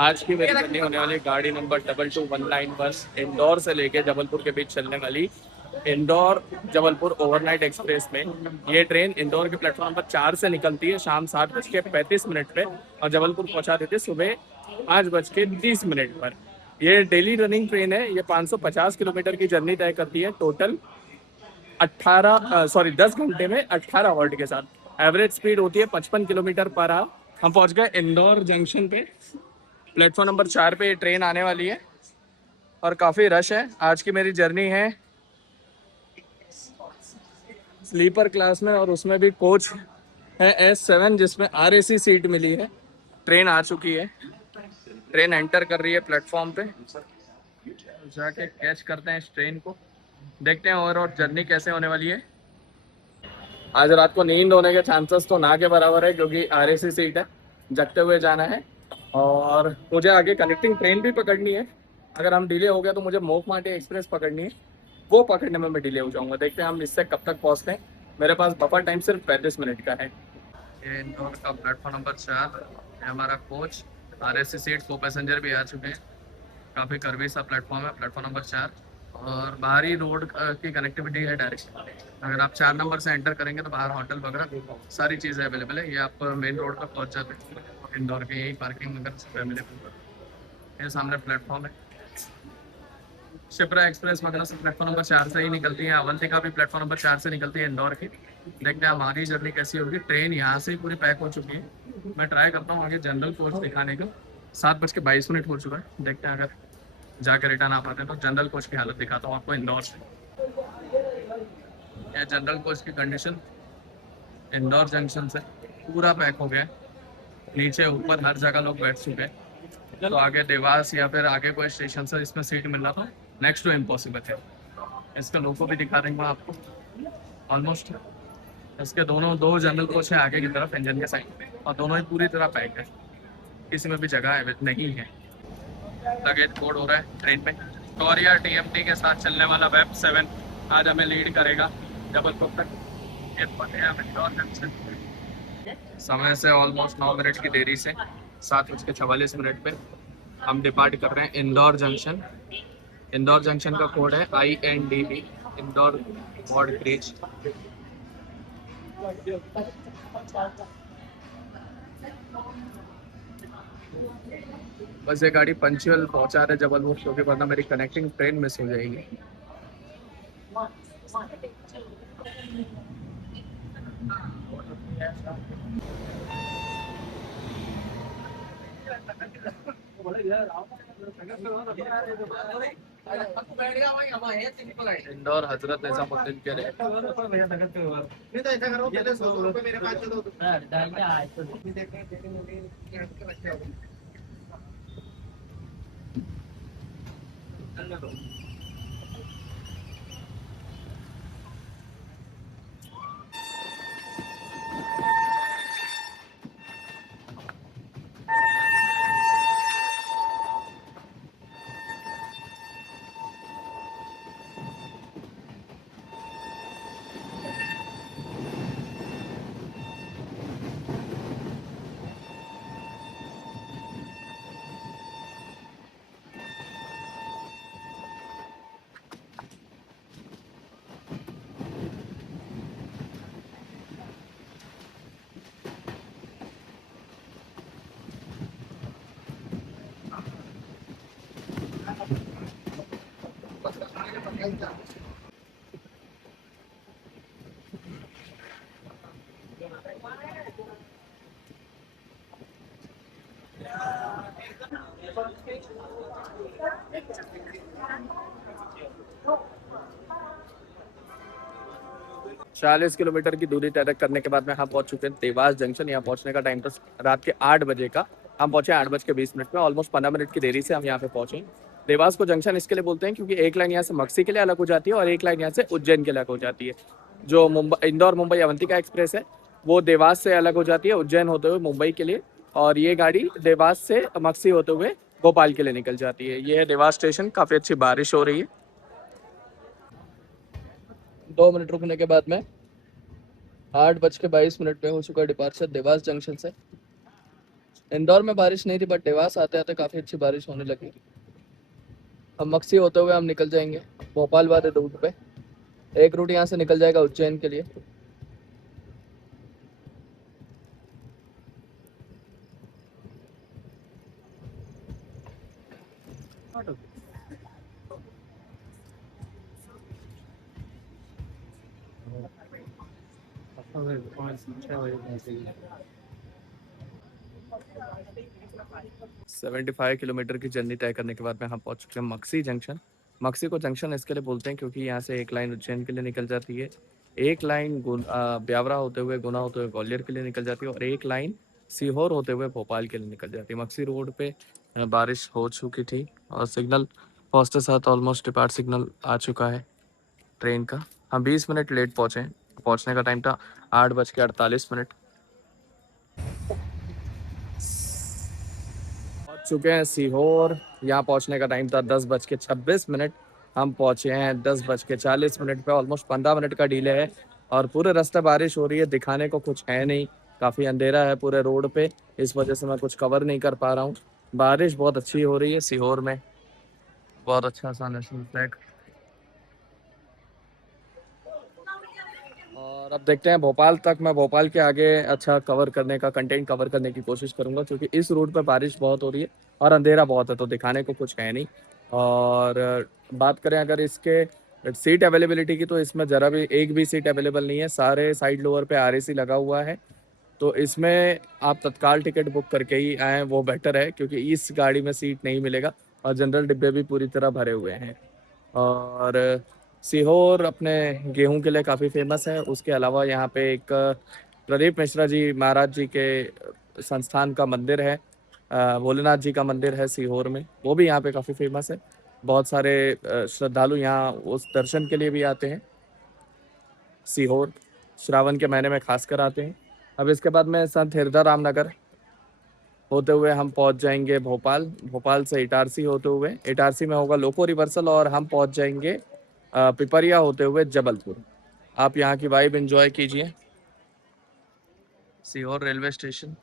आज की मेरी जर्नी होने वाली गाड़ी नंबर 2219 बस इंदौर से लेके जबलपुर के बीच चलने वाली इंदौर जबलपुर ओवरनाइट एक्सप्रेस में। ये ट्रेन इंदौर के प्लेटफॉर्म नंबर 4 से निकलती है शाम 7:35 पे और जबलपुर पहुंचा देती है सुबह 5:30 पर। ये डेली रनिंग ट्रेन है। ये 550 किलोमीटर की जर्नी तय करती है टोटल 10 घंटे में 18 आवर्स के साथ। एवरेज स्पीड होती है 55 किलोमीटर पर आवर। हम पहुंच गए इंदौर जंक्शन पे। प्लेटफॉर्म नंबर 4 पे ये ट्रेन आने वाली है और काफ़ी रश है। आज की मेरी जर्नी है स्लीपर क्लास में और उसमें भी कोच है S7 जिसमें RAC सीट मिली है। ट्रेन आ चुकी है। ट्रेन एंटर कर रही है प्लेटफॉर्म पे। जाके कैच करते हैं इस ट्रेन को। देखते हैं और जर्नी कैसे होने वाली है। आज रात को नींद होने के चांसेस तो ना के बराबर है क्योंकि RAC सीट है। जगते हुए जाना है और मुझे आगे कनेक्टिंग ट्रेन भी पकड़नी है। अगर हम डिले हो गया तो मुझे मोक माटी एक्सप्रेस पकड़नी है। वो पकड़ने में मैं डिले हो जाऊंगा। देखते हैं हम इससे कब तक पहुंचते हैं। मेरे पास बफर टाइम सिर्फ 35 मिनट का है। ये इंदौर का प्लेटफॉर्म नंबर 4 है हमारा कोच। RAC सीट 100 पैसेंजर भी आ चुके हैं। काफ़ी कर्वी सा प्लेटफॉर्म है प्लेटफॉर्म नंबर 4 और बाहरी रोड की कनेक्टिविटी है डायरेक्ट। अगर आप 4 नंबर से एंटर करेंगे तो बाहर होटल वगैरह सारी चीज़ें अवेलेबल है। ये आप मेन रोड पर पहुंच जाते हैं। इंदौर की यही पार्किंग वगैरह अवेलेबल। ये सामने प्लेटफॉर्म है। शिप्रा एक्सप्रेस वगैरह से प्लेटफॉर्म नंबर 4 से ही निकलती है। अवंतिका भी प्लेटफॉर्म नंबर 4 से निकलती है इंदौर की। देखते हैं हमारी जर्नी कैसी होगी। ट्रेन यहाँ से ही पूरी पैक हो चुकी है। मैं ट्राई करता हूँ आगे जनरल कोच दिखाने का। 7:22 हो चुका है। देखते हैं अगर जाकर रिटर्न आ पाते हैं तो जनरल कोच की हालत दिखाता हूँ आपको इंदौर से। यह जनरल कोच की कंडीशन इंदौर जंक्शन से पूरा पैक हो गया है। नीचे ऊपर हर जगह लोग बैठ चुके हैं। तो आगे देवास या फिर आगे कोई स्टेशन से इसमें सीट मिलना तो नेक्स्ट टू इम्पॉसिबल है। इसका लोगो भी दिखा देंगे आपको। ऑलमोस्ट इसके दो जनरल कोच है आगे की तरफ इंजन के साइड में और दोनों ही पूरी तरह पैक है। किसी में भी जगह नहीं है। लगेज कोड हो रहा है ट्रेन में। कोरिया TMT के साथ चलने वाला वेब 7 आज हमें लीड करेगा जबलपुर तक। समय से ऑलमोस्ट 9 मिनट की देरी से 7:44 पे हम डिपार्ट कर रहे हैं इंदौर जंक्शन। इंदौर जंक्शन का कोड है INDB इंदौर बॉर्ड ब्रिज। बस ये गाड़ी पंचुअल पहुंचा रहे जबलपुर क्योंकि वरना मेरी कनेक्टिंग ट्रेन मिस हो जाएगी। इंदौर हजरत निजामुद्दीन के लिए चालीस किलोमीटर की दूरी तय करने के बाद में हम पहुंच चुके हैं देवास जंक्शन। यहाँ पहुंचने का टाइम था रात के 8 बजे का। हम पहुंचे 8:20 में। ऑलमोस्ट 15 मिनट की देरी से हम यहाँ पे पहुंचे। देवास को जंक्शन इसके लिए बोलते हैं क्योंकि एक लाइन यहाँ से मक्सी के लिए अलग हो जाती है और एक लाइन यहाँ से उज्जैन के लिए अलग हो जाती है। जो इंदौर मुंबई अवंतिका एक्सप्रेस है वो देवास से अलग हो जाती है उज्जैन होते हुए मुंबई के लिए। और ये गाड़ी देवास से मक्सी होते हुए भोपाल के लिए निकल जाती है। ये है देवास स्टेशन। काफ़ी अच्छी बारिश हो रही है। 2 मिनट रुकने के बाद में 8:22 पे हो चुका डिपार्चर देवास जंक्शन से। इंदौर में बारिश नहीं थी, बट देवास आते आते काफ़ी अच्छी बारिश होने लगी। अब मक्सी होते हुए हम निकल जाएंगे भोपाल वाले रूट पे। एक रूट यहाँ से निकल जाएगा उज्जैन के लिए। सेवेंटी 75 किलोमीटर की जर्नी तय करने के बाद में हम पहुंच चुके हैं मक्सी जंक्शन। मक्सी को जंक्शन इसके लिए बोलते हैं क्योंकि यहाँ से एक लाइन उज्जैन के लिए निकल जाती है, एक लाइन ब्यावरा होते हुए, गुना होते हुए ग्वालियर के लिए निकल जाती है, और एक लाइन सीहोर होते हुए भोपाल के लिए निकल जाती है। मक्सी रोड पे बारिश हो चुकी थी और सिग्नल पहुँचते साथ ऑलमोस्ट डिपार्ट सिग्नल आ चुका है ट्रेन का। हम 20 मिनट लेट पहुँचे। पहुँचने का टाइम था 8:48। पहुंच चुके हैं सीहोर। यहाँ पहुंचने का टाइम था 10:26। हम पहुंचे हैं 10:40 पे। ऑलमोस्ट 15 मिनट का डिले है और पूरे रास्ते बारिश हो रही है, दिखाने को कुछ है नहीं, काफ़ी अंधेरा है पूरे रोड पे, इस वजह से मैं कुछ कवर नहीं कर पा रहा हूँ। बारिश बहुत अच्छी हो रही है सीहोर में, बहुत अच्छा सा नेशनल फ्लैग। और अब देखते हैं भोपाल तक। मैं भोपाल के आगे अच्छा कवर करने का, कंटेंट कवर करने की कोशिश करूंगा क्योंकि इस रूट पे बारिश बहुत हो रही है और अंधेरा बहुत है, तो दिखाने को कुछ है नहीं। और बात करें अगर इसके सीट अवेलेबिलिटी की, तो इसमें ज़रा भी एक भी सीट अवेलेबल नहीं है। सारे साइड लोअर पे आरएसी लगा हुआ है, तो इसमें आप तत्काल टिकट बुक करके ही आएँ, वो बेटर है क्योंकि इस गाड़ी में सीट नहीं मिलेगा और जनरल डिब्बे भी पूरी तरह भरे हुए हैं। और सीहोर अपने गेहूं के लिए काफ़ी फेमस है। उसके अलावा यहाँ पे एक प्रदीप मिश्रा जी महाराज जी के संस्थान का मंदिर है, भोलेनाथ जी का मंदिर है सीहोर में, वो भी यहाँ पे काफ़ी फेमस है। बहुत सारे श्रद्धालु यहाँ उस दर्शन के लिए भी आते हैं। सीहोर श्रावण के महीने में खासकर आते हैं। अब इसके बाद में संत हृदय रामनगर होते हुए हम पहुंच जाएंगे भोपाल। भोपाल से इटारसी होते हुए, इटारसी में होगा लोको रिवर्सल और हम पहुंच जाएंगे पिपरिया होते हुए जबलपुर। आप यहाँ की वाइब एंजॉय कीजिए। Sehore railway station.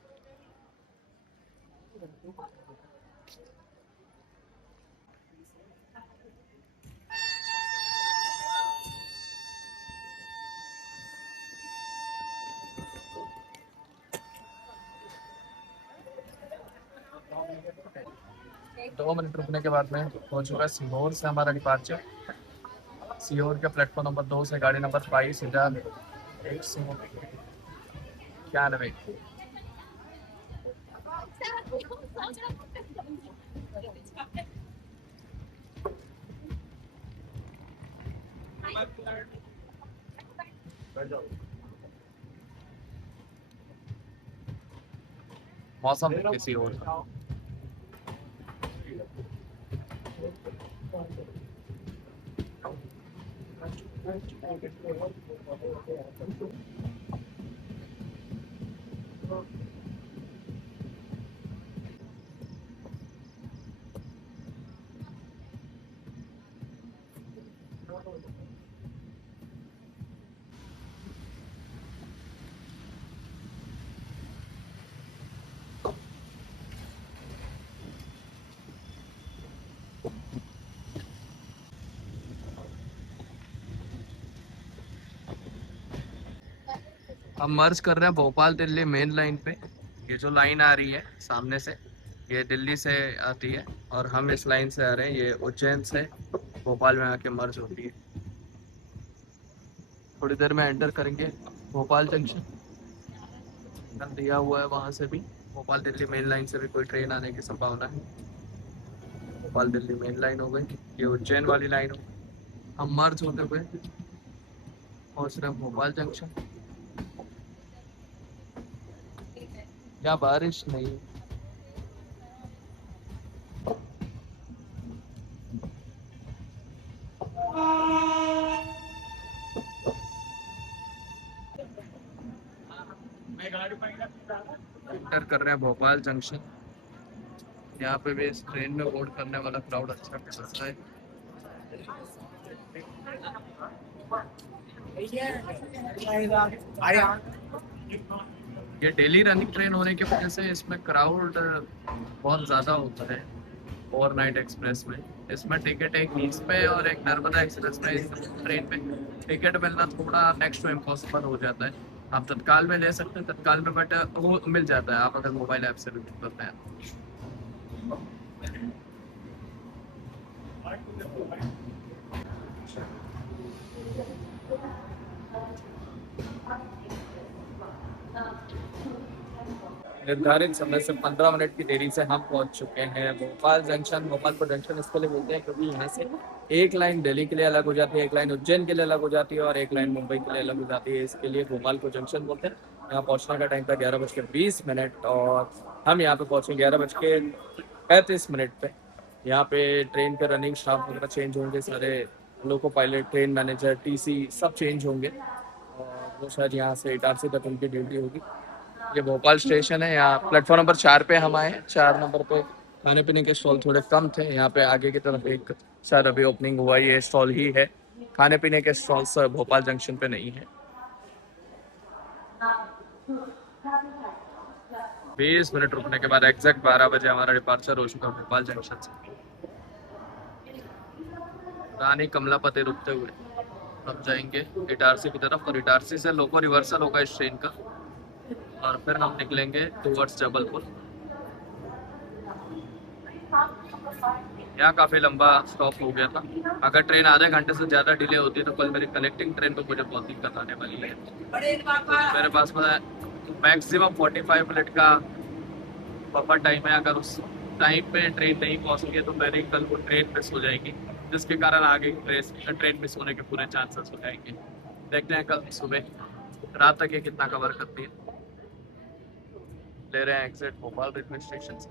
दो मिनट रुकने के बाद में हो चुका है सीहोर से हमारा डिपार्चर। सीहोर के प्लेटफॉर्म नंबर 2 से गाड़ी नंबर 22,191। मौसम सीहोर का। हम मर्ज कर रहे हैं भोपाल दिल्ली मेन लाइन पे। ये जो लाइन आ रही है सामने से, ये दिल्ली से आती है और हम इस लाइन से आ रहे हैं, ये उज्जैन से भोपाल में आके मर्ज होती है। थोड़ी देर में एंटर करेंगे भोपाल जंक्शन। दिया हुआ है वहाँ से भी भोपाल दिल्ली मेन लाइन से भी कोई ट्रेन आने की संभावना है। भोपाल दिल्ली मेन लाइन हो गई, ये उज्जैन वाली लाइन हो गई। हम मर्ज होते हुए पहुँच रहे हैं भोपाल जंक्शन। यहाँ बारिश नहीं। एंटर कर रहे हैं भोपाल जंक्शन। यहाँ पे भी इस ट्रेन में बोर्ड करने वाला क्राउड अच्छा खासा है। ये डेली रनिंग ट्रेन होने की वजह से इसमें क्राउड बहुत ज़्यादा होता है। ओवरनाइट एक्सप्रेस में इसमें टिकट एक 20 पे और एक नर्मदा एक्सप्रेस में, इस ट्रेन में टिकट मिलना थोड़ा नेक्स्ट टू इम्पॉसिबल हो जाता है। आप तत्काल में ले सकते हैं तत्काल में, बट वो मिल जाता है आप अगर मोबाइल ऐप से भी बुक करते हैं। निर्धारित समय से 15 मिनट की देरी से हम पहुंच चुके हैं भोपाल जंक्शन। भोपालपुर जंक्शन इसके लिए बोलते हैं क्योंकि यहाँ से एक लाइन दिल्ली के लिए अलग हो जाती है, एक लाइन उज्जैन के लिए अलग हो जाती है और एक लाइन मुंबई के लिए अलग हो जाती है। इसके लिए भोपालपुर जंक्शन बोलते हैं। यहाँ पहुँचने का टाइम था 11:20 और हम यहाँ पे पहुँचे 11:35 पे। यहाँ पे ट्रेन के रनिंग स्टाफ वगैरह चेंज होंगे, सारे loco pilot, train manager, TC सब चेंज होंगे और वो शायद यहाँ से इटारसी तक उनकी ड्यूटी होगी। ये भोपाल स्टेशन है। यहाँ प्लेटफॉर्म नंबर 4 पे हम आए हैं। 4 नंबर पे खाने पीने के स्टॉल थोड़े कम थे। यहाँ पे आगे की तरफ एक शायद अभी ओपनिंग हुआ, ये स्टॉल ही है। खाने पीने के स्टॉल्स भोपाल जंक्शन पे नहीं है। 20 मिनट रुकने के बाद एग्जैक्ट 12 बजे हमारा डिपार्चर हो चुका भोपाल जंक्शन से। रानी कमलापति रुकते हुए हम जाएंगे इटारसी की तरफ और इटारसी से लोको रिवर्सल होगा इस ट्रेन का और फिर हम निकलेंगे टूवर्ड्स जबलपुर। यहाँ काफी लंबा स्टॉप हो गया था। अगर ट्रेन आधे घंटे से ज्यादा डिले होती तो कल मेरी कनेक्टिंग ट्रेन पे मुझे बहुत दिक्कत आने वाली है। मेरे पास मैक्सिमम 45 मिनट का बफर टाइम है। अगर उस टाइम पे ट्रेन नहीं पहुंचेगी तो मेरी कल वो ट्रेन मिस हो जाएगी, जिसके कारण आगे ट्रेन मिस होने के पूरे चांसेस हो जाएंगे। देखते हैं कल सुबह रात तक ये कितना कवर करती है। ले रहे हैं एग्जिट भोपाल रेलवे स्टेशन से।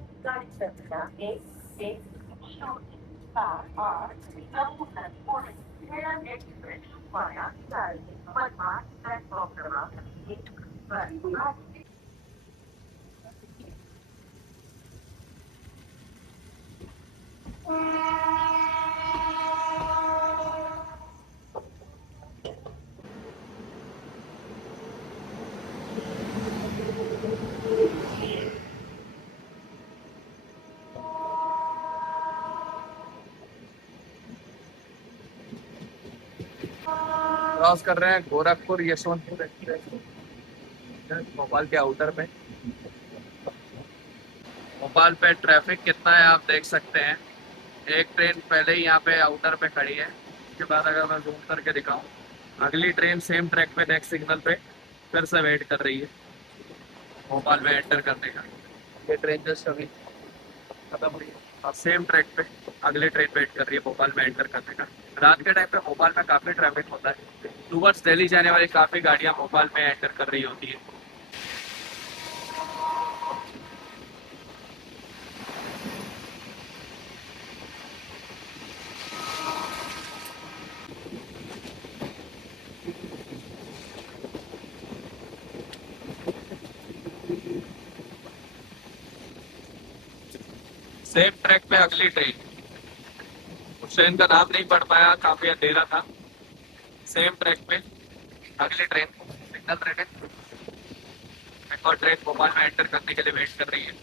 क्रॉस कर रहे हैं गोरखपुर यशवंतपुर एक्सप्रेस भोपाल के आउटर पे। भोपाल पे ट्रैफिक कितना है आप देख सकते हैं। एक ट्रेन पहले ही यहाँ पे आउटर पे खड़ी है। उसके बाद अगर मैं जूम करके दिखाऊं, अगली ट्रेन सेम ट्रैक पे नेक्स्ट सिग्नल पे फिर से वेट कर रही है भोपाल में एंटर करने का। ये ट्रेन जस्ट अभी खत्म हुई है और सेम ट्रैक पे अगली ट्रेन वेट कर रही है भोपाल में एंटर करने का। रात के टाइम पे भोपाल में काफी ट्रैफिक होता है। टूवर्ड्स दिल्ली जाने वाली काफी गाड़ियां भोपाल में एंटर कर रही होती है। सेम ट्रैक पे अगली ट्रेन, उस ट्रेन का नाम नहीं पढ़ पाया, काफी अंधेरा था। सेम ट्रैक पे अगली ट्रेन सिग्नल ट्रेन है। एक और ट्रेन भोपाल में एंटर करने के लिए वेट कर रही है।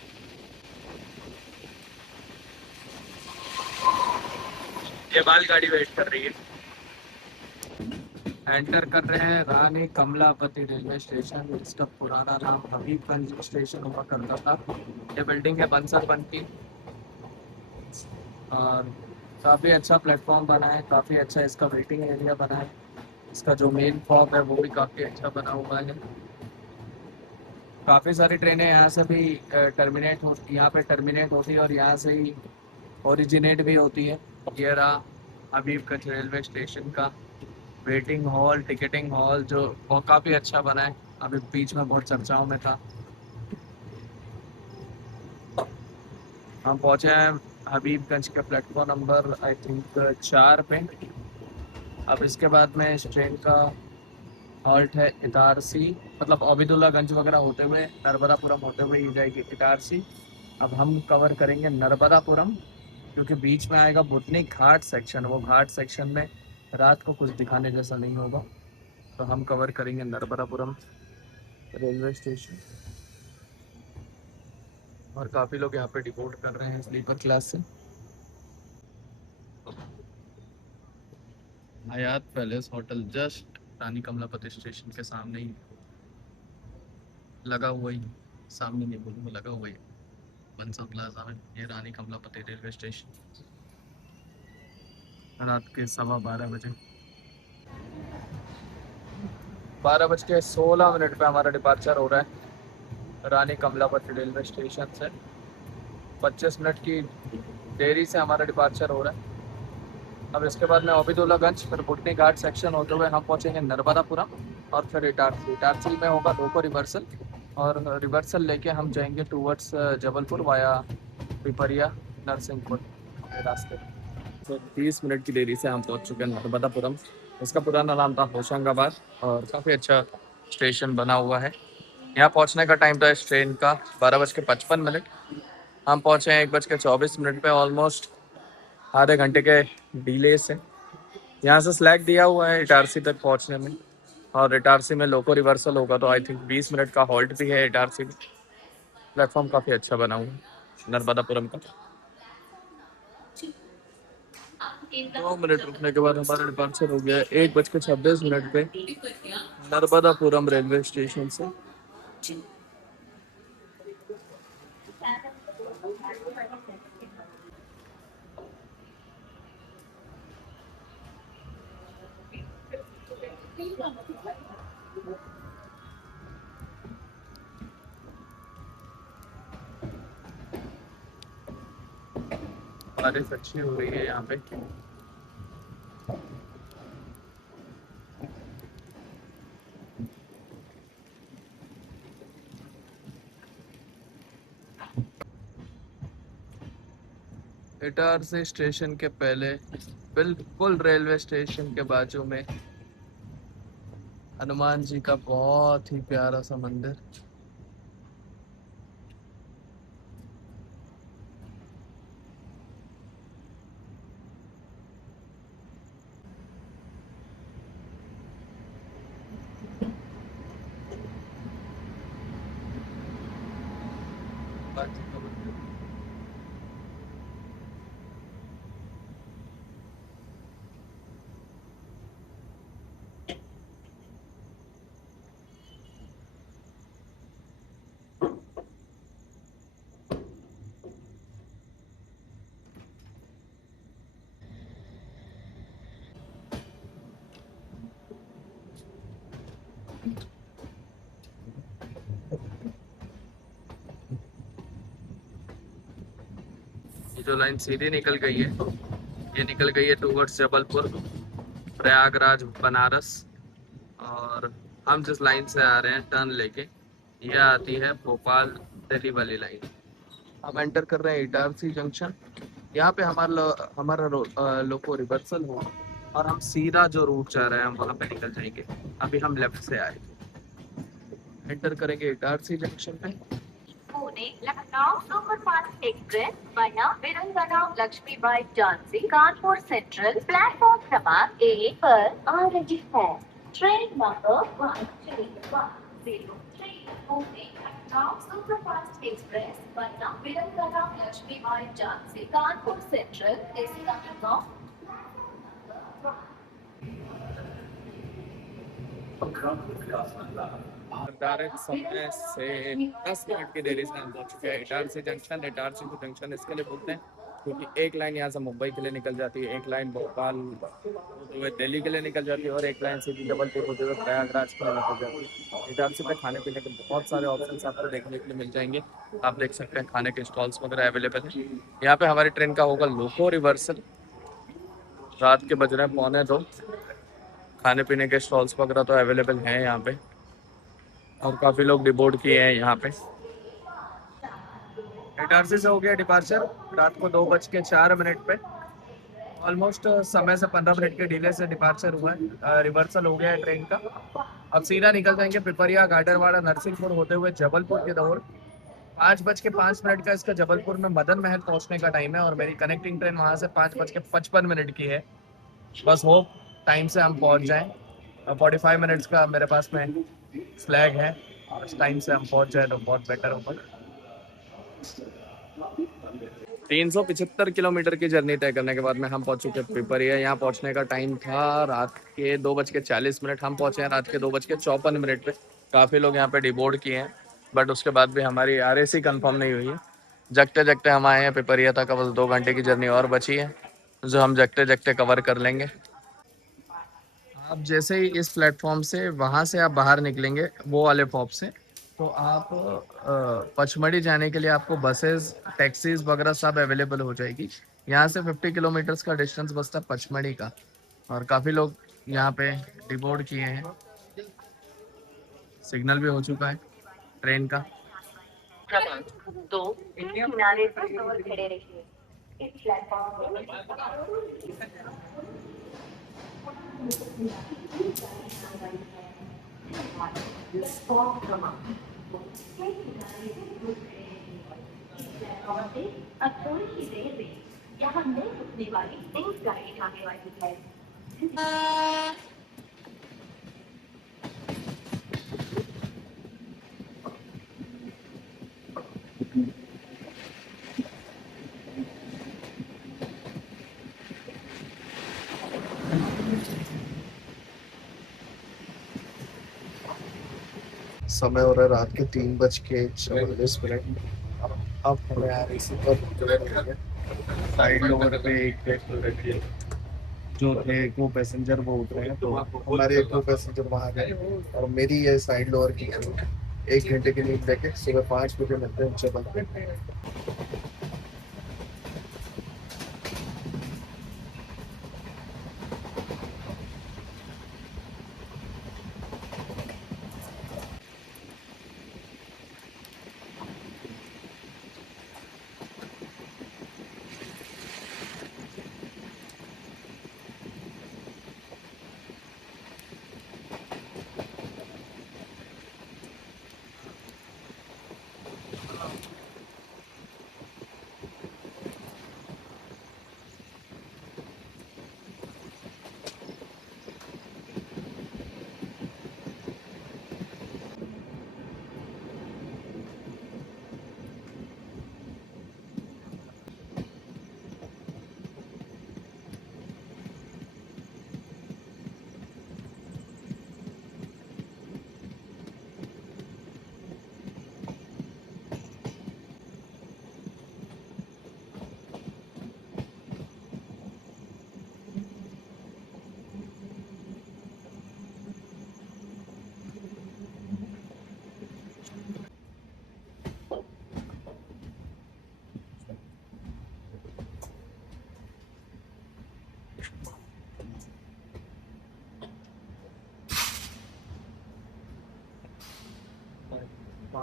ये मालगाड़ी वेट कर रही है। एंटर कर रहे हैं रानी कमलापति रेलवे स्टेशन। इसका पुराना नाम हबीबगंज स्टेशन हुआ करता था। ये बिल्डिंग है बंसर बन की और काफ़ी अच्छा प्लेटफॉर्म बना है, काफ़ी अच्छा इसका वेटिंग एरिया बना है। इसका जो मेन फॉर्म है वो भी काफ़ी अच्छा बना हुआ है। काफ़ी सारी ट्रेनें यहाँ से भी यहाँ पे टर्मिनेट होती है और यहाँ से ही ओरिजिनेट भी होती है। ये रहा हबीबगंज रेलवे स्टेशन का वेटिंग हॉल, टिकटिंग हॉल, जो काफ़ी अच्छा बना है। अभी बीच में बहुत चर्चाओं में था। हम पहुँचे हैं हबीबगंज के प्लेटफॉर्म नंबर आई थिंक 4 पे। अब इसके बाद में इस ट्रेन का हॉल्ट है इटारसी, मतलब आबिदुल्लागंज वगैरह होते हुए नर्मदापुरम होते हुए ही जाएगी इटारसी। अब हम कवर करेंगे नर्मदापुरम क्योंकि बीच में आएगा बुटनी घाट सेक्शन। वो घाट सेक्शन में रात को कुछ दिखाने जैसा नहीं होगा, तो हम कवर करेंगे नर्मदापुरम रेलवे स्टेशन। और काफ़ी लोग यहाँ पे डिपोर्ट कर रहे हैं स्लीपर क्लास से। हयात पैलेस होटल जस्ट रानी कमलापति स्टेशन के सामने ही लगा हुआ ही, सामने नहीं बोलूँगा, लगा हुआ ही बंसा प्लाजा में। ये रानी कमलापति रेलवे स्टेशन। रात के 12:15 बजे, 12:16 पे हमारा डिपार्चर हो रहा है रानी कमलापति रेलवे स्टेशन से। 25 मिनट की देरी से हमारा डिपार्चर हो रहा है। अब इसके बाद में ओबिदुल्लागंज, फिर बुटनी घाट सेक्शन होते हुए हम पहुंचेंगे नर्मदापुरम और फिर इटारसी। इटारसी में होगा लोको रिवर्सल, और रिवर्सल लेके हम जाएंगे टूवर्ड्स जबलपुर वाया पिपरिया नरसिंहपुर के रास्ते। तो 30 मिनट की देरी से हम पहुंच चुके हैं नर्मदापुरम। इसका पुराना नाम था होशंगाबाद, और काफ़ी अच्छा स्टेशन बना हुआ है। यहाँ पहुँचने का टाइम था इस ट्रेन का 12:55। हम पहुँचे हैं 1:24 पे। ऑलमोस्ट आधे घंटे के डिले से यहाँ से स्लैग दिया हुआ है इटारसी तक पहुँचने में, और इटारसी में लोको रिवर्सल होगा तो आई थिंक 20 मिनट का हॉल्ट भी है इटारसी में। प्लेटफॉर्म काफ़ी अच्छा बना हुआ है नर्मदापुरम का। 2 मिनट रुकने के बाद हमारा डिपार्चर हो गया 1:26 पे नर्मदापुरम रेलवे स्टेशन से। बारिश अच्छी हो रही है यहाँ पे। इटारसी स्टेशन के पहले बिल्कुल रेलवे स्टेशन के बाजू में हनुमान जी का बहुत ही प्यारा सा मंदिर। ये जो लाइन सीधी निकल गई है, ये निकल गई है टूवर्ड्स जबलपुर, प्रयागराज, बनारस। और हम जिस लाइन से आ रहे हैं टर्न लेके, ये आती है भोपाल दिल्ली वाली लाइन। हम एंटर कर रहे हैं इटारसी जंक्शन। यहाँ पे हमारा लोको रिवर्सल हो, और हम सीधा जो रूट जा रहे हैं हम वहाँ पे निकल जाएंगे। अभी हम लेफ्ट से आए, एंटर करेंगे इटारसी जंक्शन पे। Pune Lucknow superfast express via Virangana Laxmibai Jhansi Kanpur central platform क्रमांक 1 पर आ रही है। Train number 1310 Pune Lucknow superfast express via Virangana Laxmibai Jhansi Kanpur central is coming of निर्धारित समय से 10 मिनट की देरी से हम पहुंच चुके हैं इटारसी जंक्शन। इटारसी को जंक्शन इसके लिए बोलते हैं क्योंकि एक लाइन यहाँ से मुंबई के लिए निकल जाती है, एक लाइन भोपाल होते हुए दिल्ली के लिए निकल जाती है, और एक लाइन सीधी जबलपुर होते हुए प्रयागराज के लिए निकल जाती है। इटारसी पे खाने पीने के बहुत सारे ऑप्शन आपको देखने के लिए मिल जाएंगे। आप देख सकते हैं खाने के स्टॉल्स वगैरह अवेलेबल है। यहाँ पे हमारी ट्रेन का होगा लोको रिवर्सल। रात के बज रहे हैं 1:45। खाने पीने के स्टॉल्स वगैरह तो अवेलेबल हैं यहाँ पे, और काफ़ी लोग डिबोर्ड किए हैं यहाँ पे। इटारसी से हो गया डिपार्चर रात को 2:04 पे। ऑलमोस्ट समय से 15 मिनट के डिले से डिपार्चर हुआ है, रिवर्सल हो गया है ट्रेन का। अब सीधा निकल जाएंगे पिपरिया, गाडरवाड़ा, नरसिंहपुर होते हुए जबलपुर की ओर। 5:05 का इसका जबलपुर में मदन महल पहुंचने का टाइम है, और मेरी कनेक्टिंग ट्रेन वहां से 5:55 की है। बस होप टाइम से हम पहुंच जाएं। 45 मिनट्स का मेरे पास में फ्लैग है, टाइम से हम पहुंच जाए तो बहुत बेटर होगा। 375 किलोमीटर की जर्नी तय करने के बाद में हम पहुंच चुके हैं पिपरिया। यहाँ पहुंचने का टाइम था रात के 2:40। हम पहुंचे हैं रात के 2:54 पे। काफ़ी लोग यहाँ पे डिबोर्ड किए हैं, बट उसके बाद भी हमारी RAC कंफर्म नहीं हुई है। जगते जगते हम आए हैं पिपरिया तक। बस 2 घंटे की जर्नी और बची है, जो हम जगते जगते कवर कर लेंगे। आप जैसे ही इस प्लेटफॉर्म से वहाँ से आप बाहर निकलेंगे वो वाले फॉप से, तो आप पचमढ़ी जाने के लिए आपको बसेस टैक्सीज वगैरह सब अवेलेबल हो जाएगी। यहाँ से 50 किलोमीटर्स का डिस्टेंस बसता है पचमढ़ी का, और काफ़ी लोग यहाँ पे डिबोर्ड किए हैं। सिग्नल भी हो चुका है ट्रेन का। तो किनारे पर दूर खड़े रहिए। इस प्लेटफॉर्म पे अब थोड़ी ही देर में यहाँ नई रुकने वाली तेज गाड़ी आने वाली है। समय हो रहा है रात के 3:44। अब हमें RAC पर उतरेंगे। साइड लोअर पे एक व्यक्ति जो थे वो पैसेंजर वो उतरे हैं, तो हमारे एक पैसेंजर वहाँ गए और मेरी ये साइड लोअर की 1 घंटे की नींद लेके सुबह 5 बजे मिलते हैं चल। हाँ,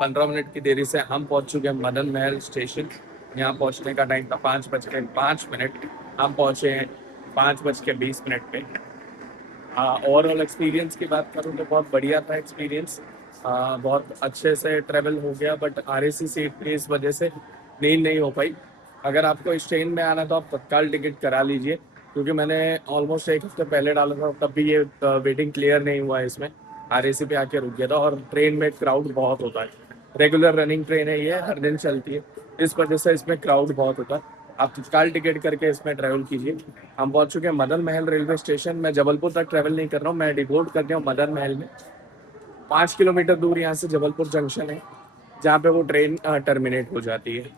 15 मिनट की देरी से हम पहुंच चुके हैं मदन महल स्टेशन। यहाँ पहुंचने का टाइम था 5:05। हम पहुंचे हैं 5:20 पे। ओवरऑल एक्सपीरियंस की बात करूँ तो बहुत बढ़िया था एक्सपीरियंस। बहुत अच्छे से ट्रेवल हो गया, बट RAC सीट की इस वजह से नींद नहीं हो पाई। अगर आपको इस ट्रेन में आना तो आप तत्काल टिकट करा लीजिए, क्योंकि मैंने ऑलमोस्ट 1 हफ्ते पहले डाला था, तब भी ये वेटिंग क्लियर नहीं हुआ है इसमें। RAC पे आके रुक गया था, और ट्रेन में क्राउड बहुत होता है। रेगुलर रनिंग ट्रेन है ये, हर दिन चलती है, इस वजह से इसमें क्राउड बहुत होता है। आप तत्काल टिकट करके इसमें ट्रैवल कीजिए। हम पहुंच चुके हैं मदन महल रेलवे स्टेशन। मैं जबलपुर तक ट्रैवल नहीं कर रहा हूँ, मैं डिबोर्ड कर रहा हूँ मदन महल में। 5 किलोमीटर दूर यहाँ से जबलपुर जंक्शन है, जहाँ पे वो ट्रेन टर्मिनेट हो जाती है।